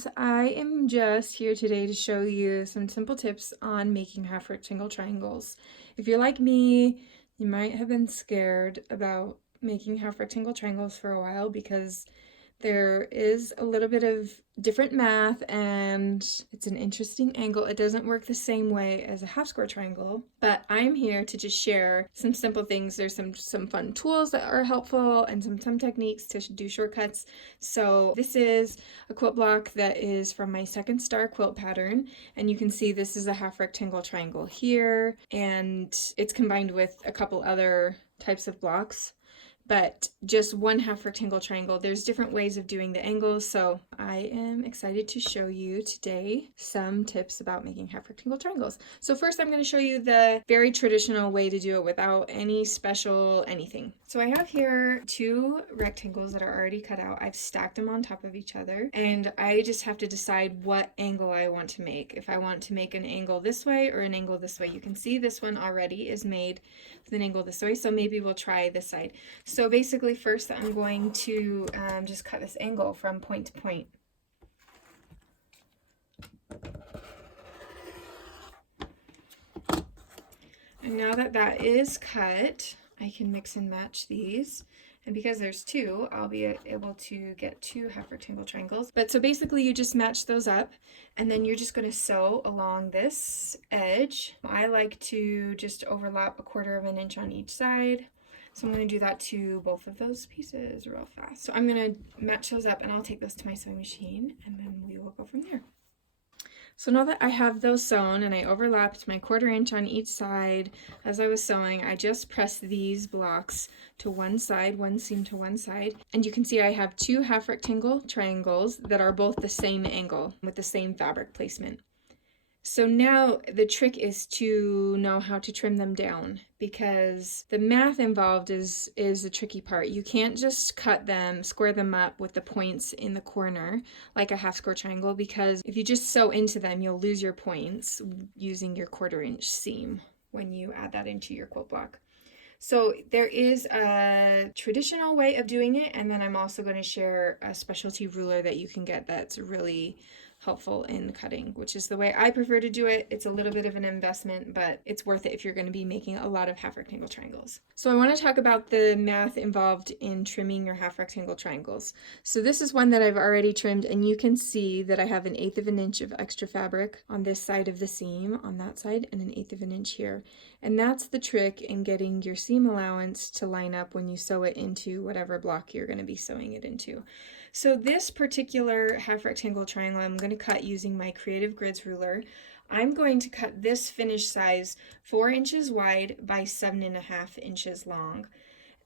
friends, I am just here today to show you some simple tips on making half rectangle triangles. If you're like me, you might have been scared about making half rectangle triangles for a while because there is a little bit of different math and it's an interesting angle. It doesn't work the same way as a half square triangle, but I'm here to just share some simple things. There's some fun tools that are helpful and some techniques to do shortcuts. So this is a quilt block that is from my second star quilt pattern, and you can see this is a half rectangle triangle here, and it's combined with a couple other types of blocks, but just one half rectangle triangle. There's different ways of doing the angles, so I am excited to show you today some tips about making half rectangle triangles. So first I'm going to show you the very traditional way to do it without any special anything. So I have here two rectangles that are already cut out. I've stacked them on top of each other, and I just have to decide what angle I want to make. If I want to make an angle this way or an angle this way. You can see this one already is made with an angle this way, so maybe we'll try this side. So basically first I'm going to just cut this angle from point to point. And now that that is cut, I can mix and match these. And because there's two, I'll be able to get two half rectangle triangles. But so basically you just match those up, and then you're just going to sew along this edge. I like to just overlap 1/4 inch on each side. So I'm going to do that to both of those pieces real fast. So I'm going to match those up, and I'll take those to my sewing machine, and then we will go from there. So now that I have those sewn and I overlapped my 1/4 inch on each side as I was sewing, I just pressed these blocks to one side, one seam to one side. And you can see I have two half rectangle triangles that are both the same angle with the same fabric placement. So now the trick is to know how to trim them down, because the math involved is the tricky part. You can't just cut them, square them up with the points in the corner like a half square triangle, because if you just sew into them, you'll lose your points using your 1/4 inch seam when you add that into your quilt block. So there is a traditional way of doing it, and then I'm also going to share a specialty ruler that you can get that's really helpful in cutting, which is the way I prefer to do it. It's a little bit of an investment, but it's worth it if you're going to be making a lot of half rectangle triangles. So I want to talk about the math involved in trimming your half rectangle triangles. So this is one that I've already trimmed, and you can see that I have 1/8 inch of extra fabric on this side of the seam, on that side, and 1/8 inch here. And that's the trick in getting your seam allowance to line up when you sew it into whatever block you're going to be sewing it into. So this particular half rectangle triangle I'm going to cut using my Creative Grids ruler. I'm going to cut this finished size 4 inches wide by 7.5 inches long.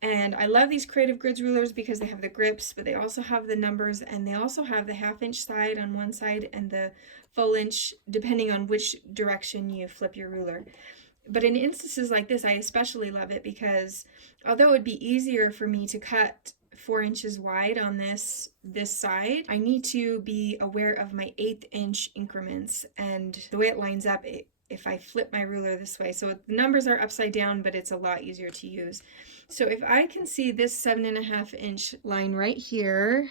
And I love these Creative Grids rulers because they have the grips, but they also have the numbers, and they also have the 1/2 inch side on one side and the full inch depending on which direction you flip your ruler. But in instances like this, I especially love it because although it would be easier for me to cut 4 inches wide on this side, I need to be aware of my 1/8 inch increments and the way it lines up if I flip my ruler this way. So the numbers are upside down, but it's a lot easier to use. So if I can see this 7.5 inch line right here,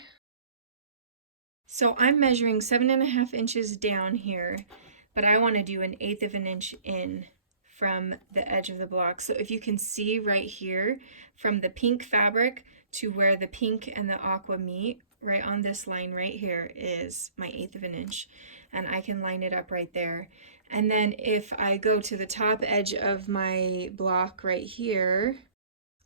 so I'm measuring 7.5 inches down here, but I want to do 1/8 inch in from the edge of the block. So if you can see right here, from the pink fabric to where the pink and the aqua meet, right on this line right here is my 1/8 inch, and I can line it up right there. And then if I go to the top edge of my block right here,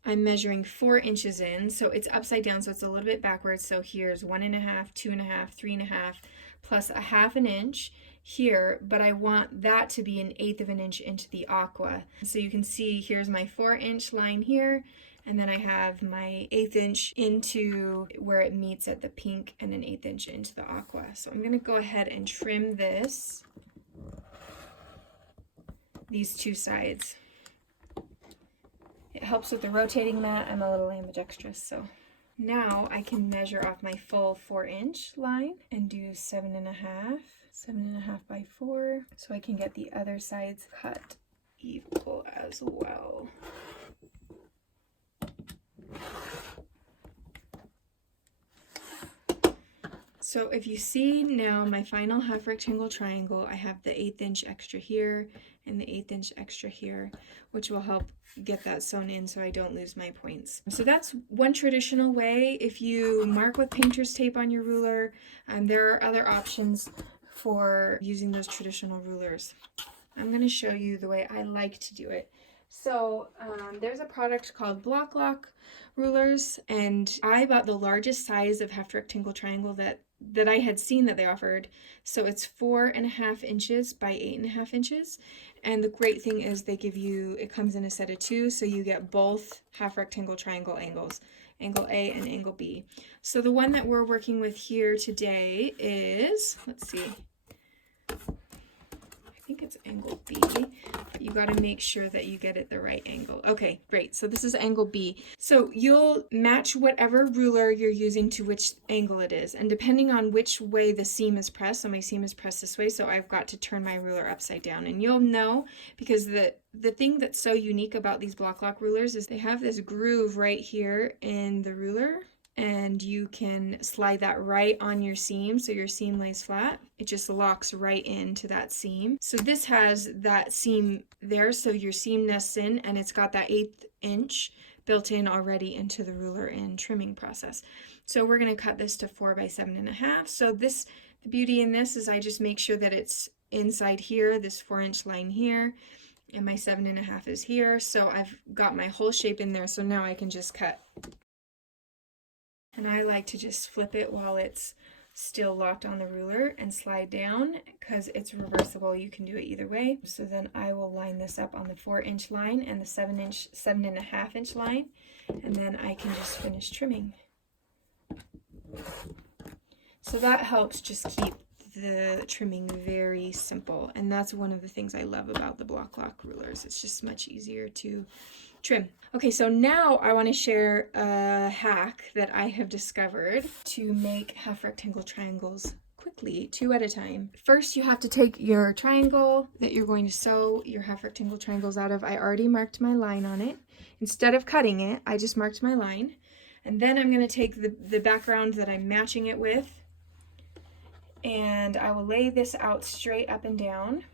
I'm measuring 4 inches in, so it's upside down, so it's a little bit backwards. So here's 1.5, 2.5, 3.5, plus 1/2 inch here, but I want that to be 1/8 inch into the aqua. So you can see here's my 4 inch line here, and then I have my 1/8 inch into where it meets at the pink and 1/8 inch into the aqua. So I'm going to go ahead and trim these two sides. It helps with the rotating mat. I'm a little ambidextrous, so now I can measure off my full 4 inch line and do 7.5 by 4, so I can get the other sides cut equal as well. So if you see now my final half rectangle triangle, I have the 1/8 inch extra here and the 1/8 inch extra here, which will help get that sewn in so I don't lose my points. So that's one traditional way. If you mark with painter's tape on your ruler, there are other options for using those traditional rulers. I'm going to show you the way I like to do it. So there's a product called Bloc Loc Rulers, and I bought the largest size of half rectangle triangle that I had seen that they offered. So it's 4.5 inches by 8.5 inches. And the great thing is they give you, it comes in a set of 2, so you get both half rectangle triangle angles, angle A and angle B. So the one that we're working with here today is, let's see, I think it's angle B, but you got to make sure that you get it the right angle. Okay, great. So this is angle B. So you'll match whatever ruler you're using to which angle it is. And depending on which way the seam is pressed, so my seam is pressed this way, so I've got to turn my ruler upside down. And you'll know because the thing that's so unique about these Bloc Loc rulers is they have this groove right here in the ruler, and you can slide that right on your seam so your seam lays flat. It just locks right into that seam. So this has that seam there, so your seam nests in, and it's got that 1/8 inch built in already into the ruler and trimming process. So we're going to cut this to 4 by 7.5. So this, the beauty in this is I just make sure that it's inside here, this 4-inch line here, and my 7.5 is here. So I've got my whole shape in there, so now I can just cut. And I like to just flip it while it's still locked on the ruler and slide down because it's reversible. You can do it either way. So then I will line this up on the 4-inch line and the 7.5 inch line, and then I can just finish trimming. So that helps just keep the trimming very simple, and that's one of the things I love about the Bloc Loc rulers. It's just much easier to trim. Okay, so now I want to share a hack that I have discovered to make half rectangle triangles quickly, 2 at a time. First, you have to take your triangle that you're going to sew your half rectangle triangles out of. I already marked my line on it. Instead of cutting it, I just marked my line. And then I'm going to take the background that I'm matching it with, and I will lay this out straight up and down.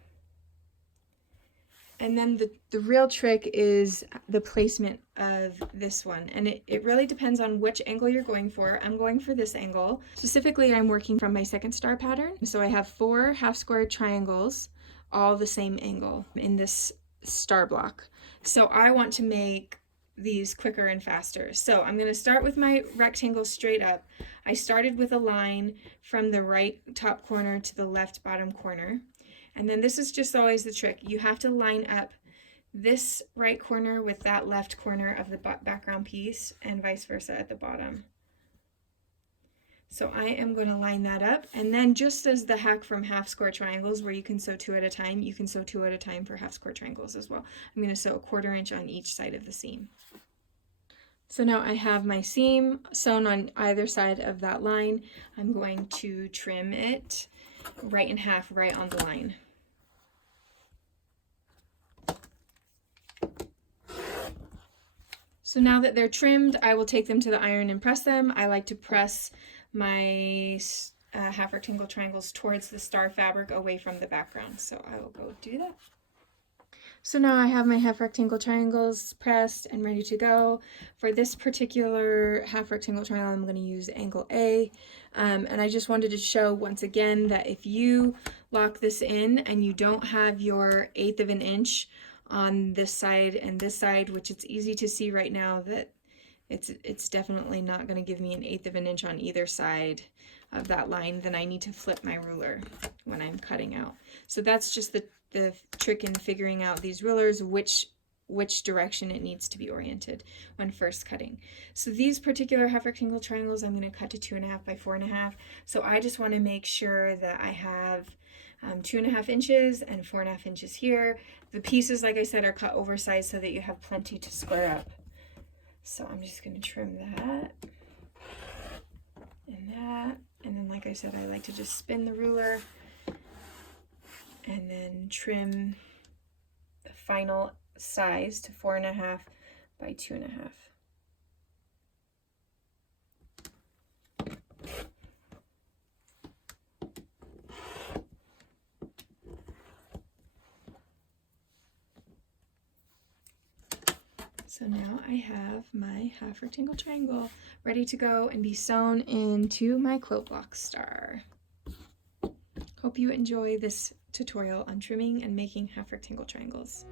And then the real trick is the placement of this one. And it really depends on which angle you're going for. I'm going for this angle. Specifically, I'm working from my second star pattern. So I have 4 half square triangles, all the same angle in this star block. So I want to make these quicker and faster. So I'm going to start with my rectangle straight up. I started with a line from the right top corner to the left bottom corner. And then this is just always the trick. You have to line up this right corner with that left corner of the background piece and vice versa at the bottom. So I am going to line that up, and then just as the hack from half square triangles where you can sew 2 at a time, you can sew 2 at a time for half square triangles as well. I'm going to sew 1/4 inch on each side of the seam. So now I have my seam sewn on either side of that line. I'm going to trim it right in half right on the line. So now that they're trimmed, I will take them to the iron and press them. I like to press my half rectangle triangles towards the star fabric away from the background. So I will go do that. So now I have my half rectangle triangles pressed and ready to go. For this particular half rectangle triangle, I'm going to use angle A. And I just wanted to show once again that if you lock this in and you don't have your 1/8 of an inch on this side and this side, which it's easy to see right now that it's definitely not going to give me an 1/8 of an inch on either side of that line, then I need to flip my ruler when I'm cutting out. So that's just the trick in figuring out these rulers, which direction it needs to be oriented when first cutting. So these particular half rectangle triangles I'm going to cut to 2.5 by 4.5. So I just want to make sure that I have 2.5 inches and 4.5 inches here. The pieces, like I said, are cut oversized so that you have plenty to square up. So I'm just going to trim that and that, and then like I said, I like to just spin the ruler and then trim the final size to 4.5 by 2.5. So now I have my half rectangle triangle ready to go and be sewn into my quilt block star. Hope you enjoy this tutorial on trimming and making half rectangle triangles.